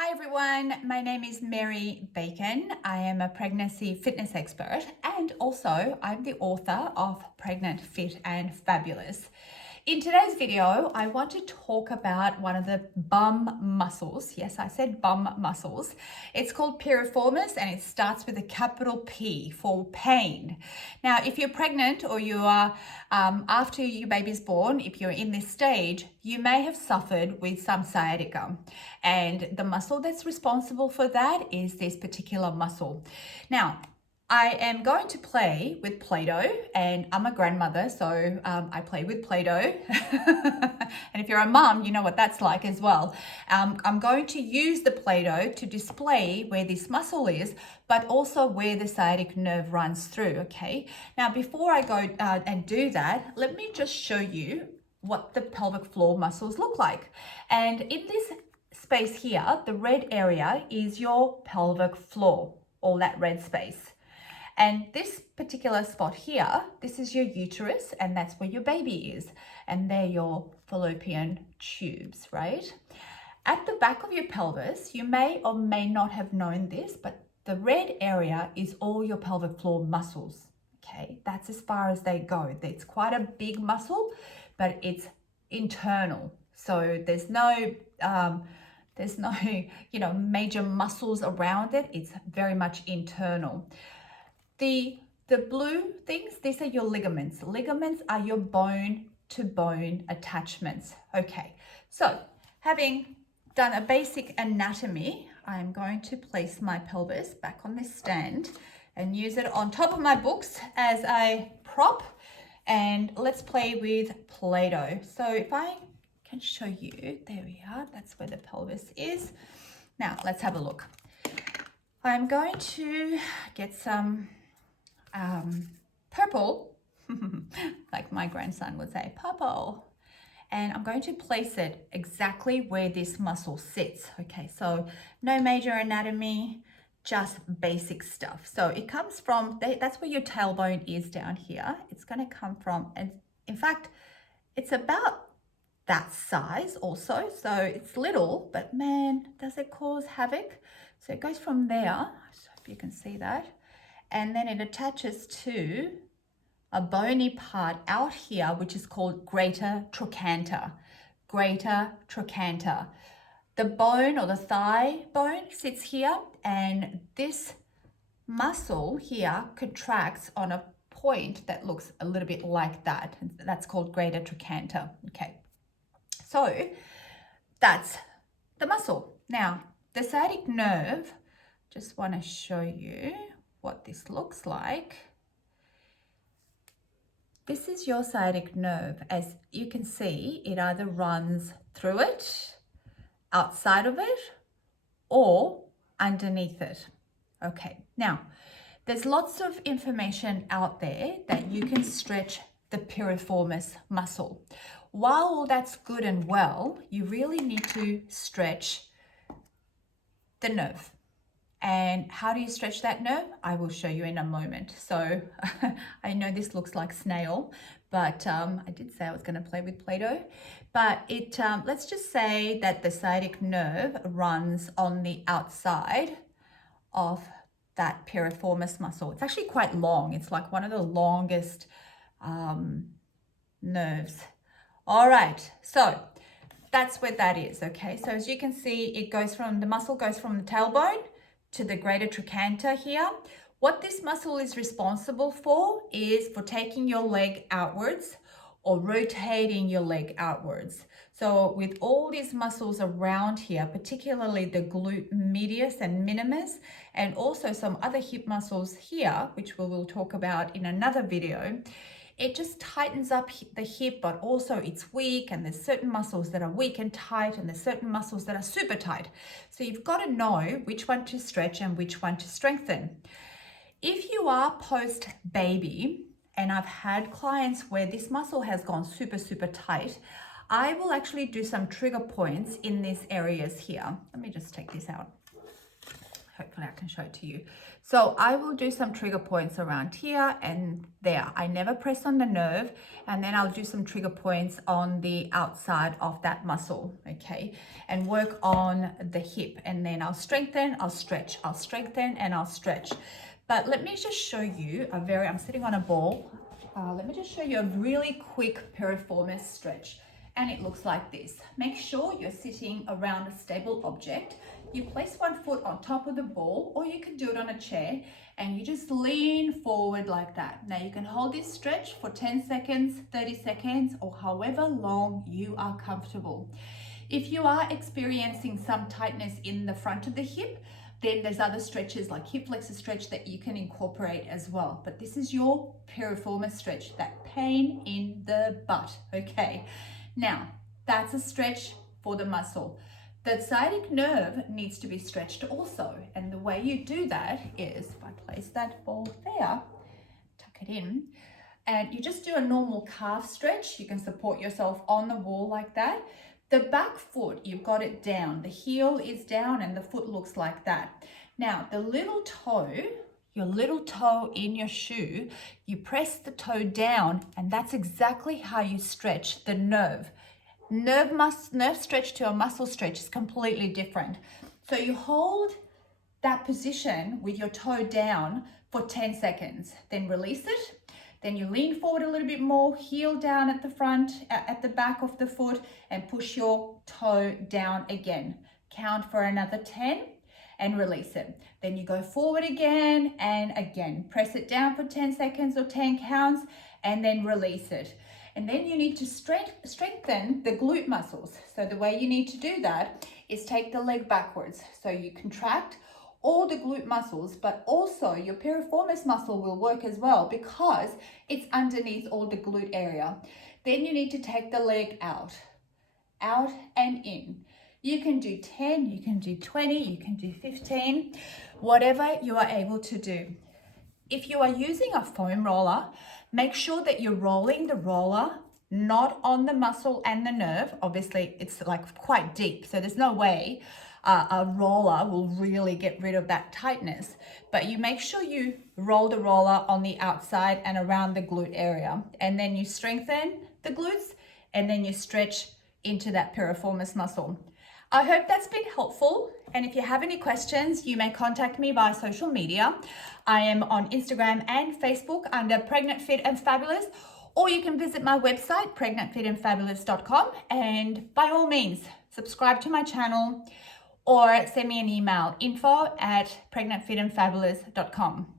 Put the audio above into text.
Hi everyone, my name is Mary Bacon. I am a pregnancy fitness expert and also I'm the author of Pregnant, Fit and Fabulous. In today's video, I want to talk about one of the bum muscles. Yes, I said bum muscles. It's called piriformis and it starts with a capital P for pain. Now, if you're pregnant or you are after your baby's born, if you're in this stage, you may have suffered with some sciatica. And the muscle that's responsible for that is this particular muscle. Now, I am going to play with Play-Doh, and I'm a grandmother, so I play with Play-Doh. And if you're a mum, you know what that's like as well. I'm going to use the Play-Doh to display where this muscle is, but also where the sciatic nerve runs through, okay? Now, before I go and do that, let me just show you what the pelvic floor muscles look like. And in this space here, the red area is your pelvic floor, all that red space. And this particular spot here, this is your uterus, and that's where your baby is. And they're your fallopian tubes, right? At the back of your pelvis, you may or may not have known this, but the red area is all your pelvic floor muscles, okay? That's as far as they go. It's quite a big muscle, but it's internal. So there's no major muscles around it. It's very much internal. The blue things, these are your ligaments. Ligaments are your bone-to-bone attachments. Okay, so having done a basic anatomy, I'm going to place my pelvis back on this stand and use it on top of my books as a prop. And let's play with Play-Doh. So if I can show you, there we are, that's where the pelvis is. Now let's have a look. I'm going to get some purple, like my grandson would say, purple. And I'm going to place it exactly where this muscle sits. Okay, so no major anatomy, just basic stuff. So it comes from, that's where your tailbone is down here. It's going to come from, and in fact, it's about that size also. So it's little, but man, does it cause havoc. So it goes from there. I hope you can see that. And then it attaches to a bony part out here, which is called greater trochanter. Greater trochanter. The bone or the thigh bone sits here, and this muscle here contracts on a point that looks a little bit like that. That's called greater trochanter. Okay, so that's the muscle. Now, the sciatic nerve, just want to show you what this looks like. This is your sciatic nerve. As you can see, it either runs through it, outside of it, or underneath it. Okay, now there's lots of information out there that you can stretch the piriformis muscle. While all that's good and well, you really need to stretch the nerve. And how do you stretch that nerve? I will show you in a moment. So I know this looks like snail, but I did say I was going to play with Play-Doh. But let's just say that the sciatic nerve runs on the outside of that piriformis muscle. It's actually quite long. It's like one of the longest nerves. All right, so that's where that is, okay? So as you can see, the muscle goes from the tailbone to the greater trochanter here. What this muscle is responsible for is for taking your leg outwards or rotating your leg outwards. So with all these muscles around here, particularly the glute medius and minimus, and also some other hip muscles here, which we will talk about in another video, it just tightens up the hip, but also it's weak, and there's certain muscles that are weak and tight, and there's certain muscles that are super tight. So you've got to know which one to stretch and which one to strengthen. If you are post-baby, and I've had clients where this muscle has gone super, super tight, I will actually do some trigger points in these areas here. Let me just take this out. hopefully I can show it to you. So I will do some trigger points around here and there. I never press on the nerve, and then I'll do some trigger points on the outside of that muscle, okay? And work on the hip, and then I'll strengthen, I'll stretch, I'll strengthen, and I'll stretch. But let me just show you I'm sitting on a ball. Let me just show you a really quick piriformis stretch. And it looks like this. Make sure you're sitting around a stable object. You place one foot on top of the ball, or you can do it on a chair, and you just lean forward like that. Now you can hold this stretch for 10 seconds, 30 seconds, or however long you are comfortable. If you are experiencing some tightness in the front of the hip, then there's other stretches like hip flexor stretch that you can incorporate as well. But this is your piriformis stretch, that pain in the butt, okay? Now, that's a stretch for the muscle. The sciatic nerve needs to be stretched also. And the way you do that is, if I place that ball there, tuck it in, and you just do a normal calf stretch. You can support yourself on the wall like that. The back foot, you've got it down. The heel is down and the foot looks like that. Now, the little toe, your little toe in your shoe, you press the toe down, and that's exactly how you stretch the nerve. Nerve stretch to a muscle stretch is completely different. So you hold that position with your toe down for 10 seconds, then release it. Then you lean forward a little bit more, heel down at the front, at the back of the foot, and push your toe down again. Count for another 10 and release it. Then you go forward again and again. Press it down for 10 seconds or 10 counts, and then release it. And then you need to strengthen the glute muscles. So the way you need to do that is take the leg backwards. So you contract all the glute muscles, but also your piriformis muscle will work as well because it's underneath all the glute area. Then you need to take the leg out and in. You can do 10, you can do 20, you can do 15, whatever you are able to do. If you are using a foam roller, make sure that you're rolling the roller not on the muscle and the nerve. Obviously, it's like quite deep, so there's no way a roller will really get rid of that tightness. But you make sure you roll the roller on the outside and around the glute area. And then you strengthen the glutes, and then you stretch into that piriformis muscle. I hope that's been helpful. And if you have any questions, you may contact me via social media. I am on Instagram and Facebook under Pregnant Fit and Fabulous, or you can visit my website, pregnantfitandfabulous.com, and by all means, subscribe to my channel or send me an email, info@pregnantfitandfabulous.com.